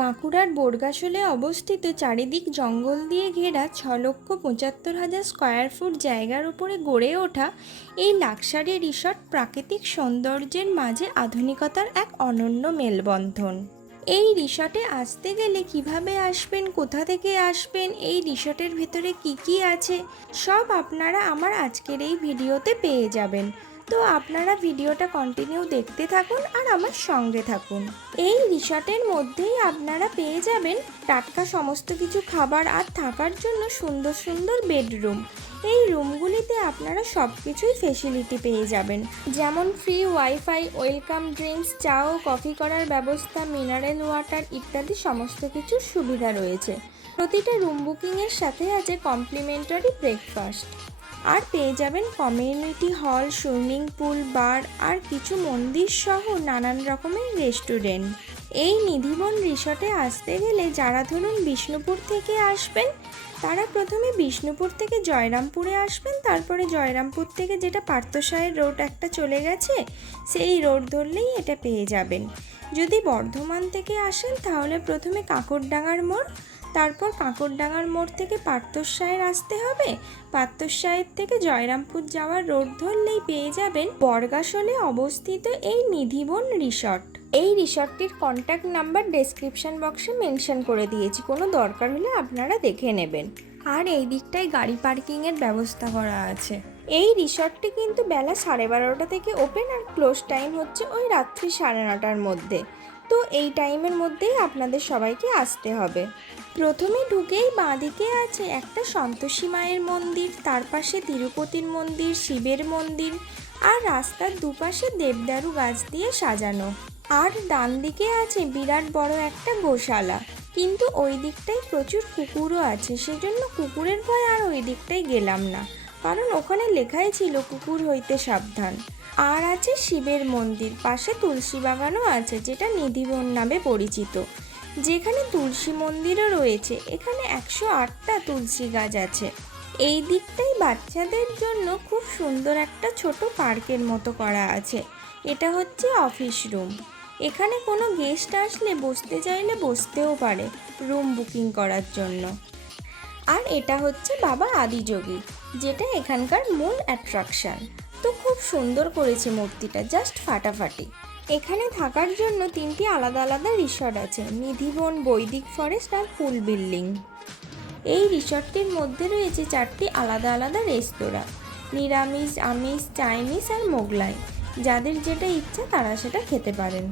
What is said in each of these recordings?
বাঁকুড়ার বোরগাসলে অবস্থিত চারিদিক জঙ্গল দিয়ে ঘেরা ছ লক্ষ পঁচাত্তর হাজার স্কোয়ার ফুট জায়গার উপরে গড়ে ওঠা এই লাক্সারি রিসর্ট প্রাকৃতিক সৌন্দর্যের মাঝে আধুনিকতার এক অনন্য মেলবন্ধন। এই রিসর্টে আসতে গেলে কীভাবে আসবেন, কোথা থেকে আসবেন, এই রিসর্টের ভেতরে কি কি আছে, সব আপনারা আমার আজকের এই ভিডিওতে পেয়ে যাবেন। তো আপনারা ভিডিওটা কন্টিনিউ দেখতে থাকুন আর আমার সঙ্গে থাকুন। এই রিসর্টের মধ্যেই আপনারা পেয়ে যাবেন টাটকা সমস্ত কিছু খাবার আর থাকার জন্য সুন্দর সুন্দর বেডরুম। এই রুমগুলিতে আপনারা সব কিছুই ফেসিলিটি পেয়ে যাবেন। যেমন ফ্রি ওয়াইফাই ওয়েলকাম ড্রিঙ্কস চা ও কফি করার ব্যবস্থা মিনারেল ওয়াটার ইত্যাদি সমস্ত কিছুর সুবিধা রয়েছে। প্রতিটা রুম বুকিংয়ের সাথে আছে কমপ্লিমেন্টারি ব্রেকফাস্ট আর পেয়ে যাবেন কমিউনিটি হল সুইমিং পুল বার আর কিছু মন্দির সহ নানান রকমের রেস্টুরেন্ট এই নিধিবন রিসর্টে আসতে গেলে যারা ধরুন বিষ্ণুপুর থেকে আসবেন, তারা প্রথমে বিষ্ণুপুর থেকে জয়রামপুরে আসবেন, তারপরে জয়রামপুর থেকে যেটা পার্থসায়ের রোড একটা চলে গেছে, সেই রোড ধরলেই এটা পেয়ে যাবেন। যদি বর্ধমান থেকে আসেন, তাহলে প্রথমে কাকরডাঙ্গার মোড়, তারপর কাকরডাঙ্গার মোড় থেকে পার্থসায়ের আসতে হবে। পার্থসায়ের থেকে জয়রামপুর যাওয়ার রোড ধরলেই পেয়ে যাবেন বর্গাসলে অবস্থিত এই নিধিবন রিসর্ট। এই রিসর্টটির কন্ট্যাক্ট নাম্বার ডেসক্রিপশন বক্সে মেনশন করে দিয়েছি, কোনো দরকার হলে আপনারা দেখে নেবেন। আর এই দিকটায় গাড়ি পার্কিংয়ের ব্যবস্থা করা আছে। এই রিসর্টটি কিন্তু বেলা সাড়ে বারোটা থেকে ওপেন আর ক্লোজ টাইম হচ্ছে ওই রাত্রি সাড়ে নটার মধ্যে। তো এই টাইমের মধ্যেই আপনাদের সবাইকে আসতে হবে। প্রথমে ঢুকেই বাঁদিকে আছে একটা সন্তোষী মায়ের মন্দির, তার পাশে তিরুপতির মন্দির, শিবের মন্দির আর রাস্তার দুপাশে দেবদারু গাছ দিয়ে সাজানো। আর ডান দিকে আছে বিরাট বড় একটা গোশালা। কিন্তু ওই দিকটায় প্রচুর কুকুরও আছে, সেজন্য কুকুরের ভয় আর ওই দিকটায় গেলাম না। কারণ ওখানে লেখাই ছিল কুকুর হইতে সাবধান। আর আছে শিবের মন্দির, পাশে তুলসী বাগানও আছে, যেটা নিধিবন নামে পরিচিত। যেখানে তুলসী মন্দিরও রয়েছে, এখানে একশো আটটা তুলসী গাছ আছে। এই দিকটাই বাচ্চাদের জন্য খুব সুন্দর একটা ছোট পার্কের মতো করা আছে। এটা হচ্ছে অফিস রুম। এখানে কোনো গেস্ট আসলে বসতে চাইলে বসতেও পারে, রুম বুকিং করার জন্য। আর এটা হচ্ছে বাবা আদিযোগী যেটা এখানকার মূল অ্যাট্রাকশন তো খুব সুন্দর করেছে মূর্তিটা জাস্ট ফাটাফাটি। এখানে থাকার জন্য তিনটি আলাদা আলাদা রিসর্ট আছে, নিধিবন, বৈদিক ফরেস্ট আর ফুল বিল্ডিং। এই রিসর্টটির মধ্যে রয়েছে চারটি আলাদা আলাদা রেস্তোরাঁ, নিরামিষ, আমিষ, চাইনিজ আর মোগলাই। যাদের যেটা ইচ্ছা তারা সেটা খেতে পারেন।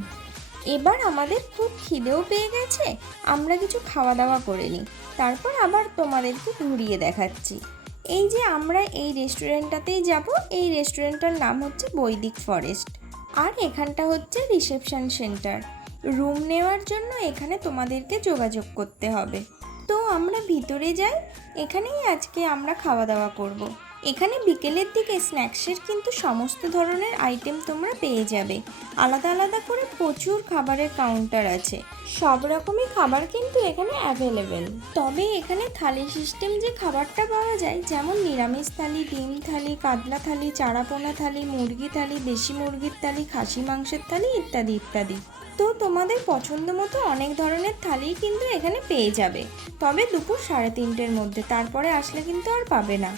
এবার আমাদের খুব খিদেও পেয়ে গেছে। আমরা কিছু খাওয়া দাওয়া করে নিই। তারপর আবার তোমাদেরকে ঘুরিয়ে দেখাচ্ছি। এই যে আমরা এই রেস্টুরেন্টটাতেই যাব, এই রেস্টুরেন্টটার নাম হচ্ছে বৈদিক ফরেস্ট। আর এখানটা হচ্ছে রিসেপশন সেন্টার। রুম নেওয়ার জন্য এখানে তোমাদেরকে যোগাযোগ করতে হবে। তো আমরা ভিতরে যাই, এখানেই আজকে আমরা খাওয়া দাওয়া করব। এখানে বিকেলের দিকে স্ন্যাক্সের কিন্তু সমস্ত ধরনের আইটেম তোমরা পেয়ে যাবে। আলাদা আলাদা করে প্রচুর খাবারের কাউন্টার আছে। সব রকমই খাবার কিন্তু এখানে অ্যাভেলেবেল তবে এখানে থালি সিস্টেম যে খাবারটা পাওয়া যায়, যেমন নিরামিষ থালি, ডিম থালি, কাতলা থালি, চারাপোনা থালি, মুরগি থালি, দেশি মুরগির থালি, খাসি মাংসের থালি ইত্যাদি ইত্যাদি। তো তোমাদের পছন্দ মতো অনেক ধরনের থালি কিন্তু এখানে পেয়ে যাবে। তবে দুপুর সাড়ে তিনটের মধ্যে, তারপরে আসলে কিন্তু আর পাবে না।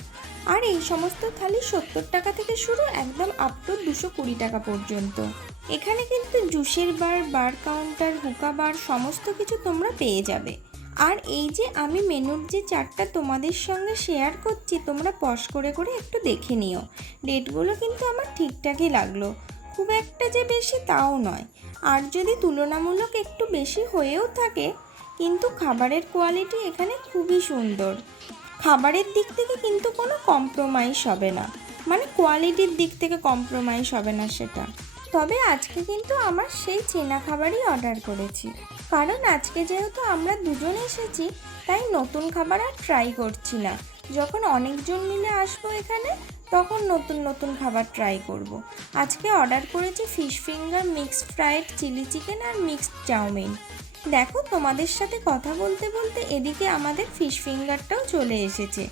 আর এই সমস্ত থালি সত্তর টাকা থেকে শুরু একদম আপ টু দুশো কুড়ি টাকা পর্যন্ত। এখানে কিন্তু জুসের বার বার কাউন্টার হুকা বার সমস্ত কিছু তোমরা পেয়ে যাবে। আর এই যে আমি মেনুর যে চারটা তোমাদের সঙ্গে শেয়ার করছি, তোমরা পজ করে করে একটু দেখে নিও। রেটগুলো কিন্তু আমার ঠিকঠাকই লাগল। খুব একটা যে বেশি তাও নয়। আর যদি তুলনামূলক একটু বেশি হয়েও থাকে, কিন্তু খাবারের কোয়ালিটি এখানে খুবই সুন্দর। খাবারের দিক থেকে কিন্তু কোনো কম্প্রোমাইজ হবে না। মানে কোয়ালিটির দিক থেকে কম্প্রোমাইজ হবে না সেটা। তবে আজকে কিন্তু আমার সেই চেনা খাবারই অর্ডার করেছি। কারণ আজকে যেহেতু আমরা দুজন এসেছি, তাই নতুন খাবার আর ট্রাই করছি না। যখন অনেকজন মিলে আসব এখানে, তখন নতুন নতুন খাবার ট্রাই করব। আজকে অর্ডার করেছি fish finger mixed fried chilli chicken আর মিক্সড চাউমিন দেখো, তোমাদের সাথে কথা বলতে বলতে এদিকে আমাদের ফিশ ফিঙ্গারটাও চলে এসেছে।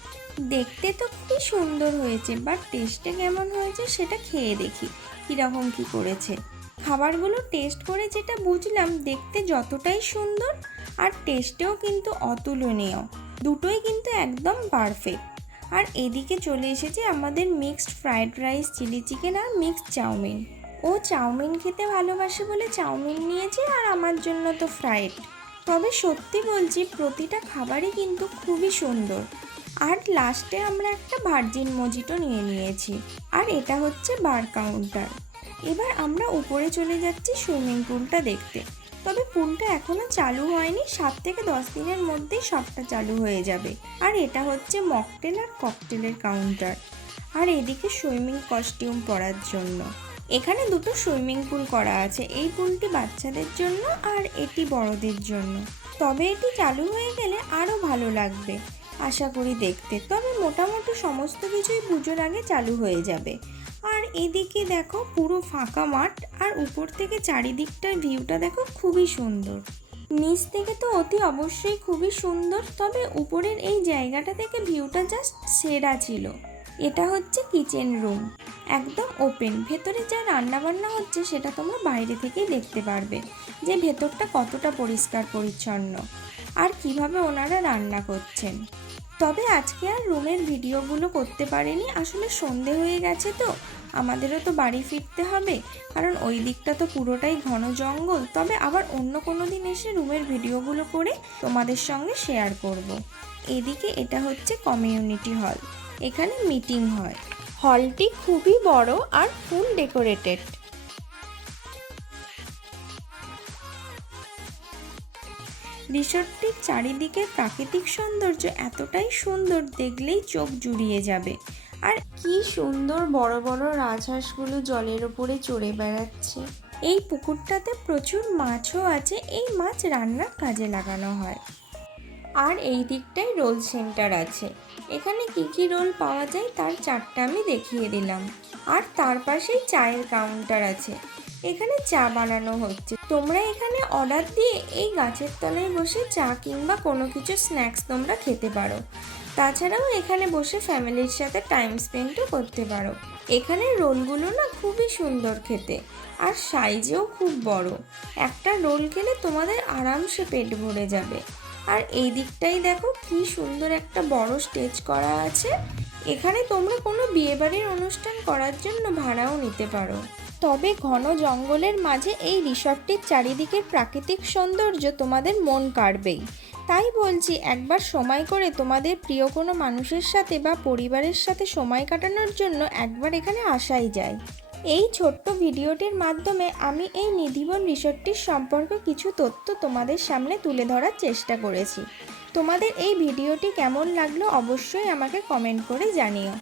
দেখতে তো খুবই সুন্দর হয়েছে বাট টেস্টে কেমন হয়েছে সেটা খেয়ে দেখি কীরকম কী করেছে। খাবারগুলো টেস্ট করে যেটা বুঝলাম, দেখতে যতটাই সুন্দর আর টেস্টেও কিন্তু অতুলনীয়। দুটোই কিন্তু একদম পারফেক্ট আর এদিকে চলে এসেছে আমাদের mixed fried rice chilli chicken আর মিক্সড চাউমিন ও চাউমিন খেতে ভালোবাসে বলে চাউমিন নিয়েছে আর আমার জন্য তো ফ্রাইড তবে সত্যি বলছি, প্রতিটা খাবারই কিন্তু খুবই সুন্দর। আর লাস্টে আমরা একটা ভার্জিন মজিটো নিয়ে নিয়েছি, আর এটা হচ্ছে বার কাউন্টার এবার আমরা উপরে চলে যাচ্ছি সুইমিং পুলটা দেখতে। তবে পুলটা এখনও চালু হয়নি, সাত থেকে দশ দিনের মধ্যেই সবটা চালু হয়ে যাবে। আর এটা হচ্ছে মকটেল আর ককটেলের কাউন্টার আর এদিকে সুইমিং কস্টিউম পরার জন্য। এখানে দুটো সুইমিং পুল করা আছে, এই পুলটি বাচ্চাদের জন্য আর এটি বড়দের জন্য। তবে এটি চালু হয়ে গেলে আরও ভালো লাগবে। আশা করি দেখতে। তবে মোটামুটি সমস্ত কিছুই পুজোর আগে চালু হয়ে যাবে। আর এদিকে দেখো পুরো ফাঁকা মাঠ, আর উপর থেকে চারিদিকটার ভিউটা দেখো খুবই সুন্দর। নিচ থেকে তো অতি অবশ্যই খুবই সুন্দর, তবে উপরের এই জায়গাটা থেকে ভিউটা জাস্ট সেরা ছিল। এটা হচ্ছে কিচেন রুম। একদম ওপেন ভেতরে যা রান্নাবান্না হচ্ছে সেটা তোমরা বাইরে থেকেই দেখতে পারবে যে ভেতরটা কতটা পরিষ্কার পরিচ্ছন্ন আর কীভাবে ওনারা রান্না করছেন। তবে আজকে আর রুমের ভিডিওগুলো করতে পারিনি, আসলে সন্ধে হয়ে গেছে তো, আমাদেরও তো বাড়ি ফিরতে হবে, কারণ ওই দিকটা তো পুরোটাই ঘন জঙ্গল। তবে আবার অন্য কোনো দিন এসে রুমের ভিডিওগুলো করে তোমাদের সঙ্গে শেয়ার করব। এদিকে এটা হচ্ছে কমিউনিটি হল এখানে মিটিং হয়। হলটি খুবই বড় আর ফুল ডেকোরেটেড। রিসোর্টটির চারিদিকে প্রাকৃতিক সৌন্দর্য এতটাই সুন্দর দেখলেই চোখ জুড়িয়ে যাবে। আর কি সুন্দর বড় বড় রাজহাঁসগুলো জলের ওপরে চড়ে বেড়াচ্ছে। এই পুকুরটাতে প্রচুর মাছও আছে, এই মাছ রান্নার কাজে লাগানো হয়। আর এই দিকটায় রোল সেন্টার আছে। এখানে কি কি রোল পাওয়া যায় তার চারটা আমি দেখিয়ে দিলাম। আর তার পাশেই চায়ের কাউন্টার আছে। এখানে চা বানানো হচ্ছে। তোমরা এখানে অর্ডার দিয়ে এই গাছের তলায় বসে চা কিংবা কোনো কিছু স্ন্যাক্স তোমরা খেতে পারো। তাছাড়াও এখানে বসে ফ্যামিলির সাথে টাইম স্পেন্ডও করতে পারো। এখানে রোলগুলো না খুবই সুন্দর খেতে, আর সাইজেও খুব বড়। একটা রোল খেলে তোমাদের আরামসে পেট ভরে যাবে। আর এই দিকটাই দেখো কি সুন্দর একটা বড় স্টেজ করা আছে। এখানে তোমরা কোনো বিয়েবাড়ির অনুষ্ঠান করার জন্য ভাড়াও নিতে পারো। তবে ঘন জঙ্গলের মাঝে এই রিসর্টটির চারিদিকের প্রাকৃতিক সৌন্দর্য তোমাদের মন কাড়বেই। তাই বলছি একবার সময় করে তোমাদের প্রিয় কোনো মানুষের সাথে বা পরিবারের সাথে সময় কাটানোর জন্য একবার এখানে আসাই যায়। এই ছোট্ট ভিডিওটির মাধ্যমে আমি এই নিধিবন রিসোর্টটির সম্পর্কে কিছু তথ্য তোমাদের সামনে তুলে ধরার চেষ্টা করেছি। তোমাদের এই ভিডিওটি কেমন লাগল অবশ্যই আমাকে কমেন্ট করে জানিও।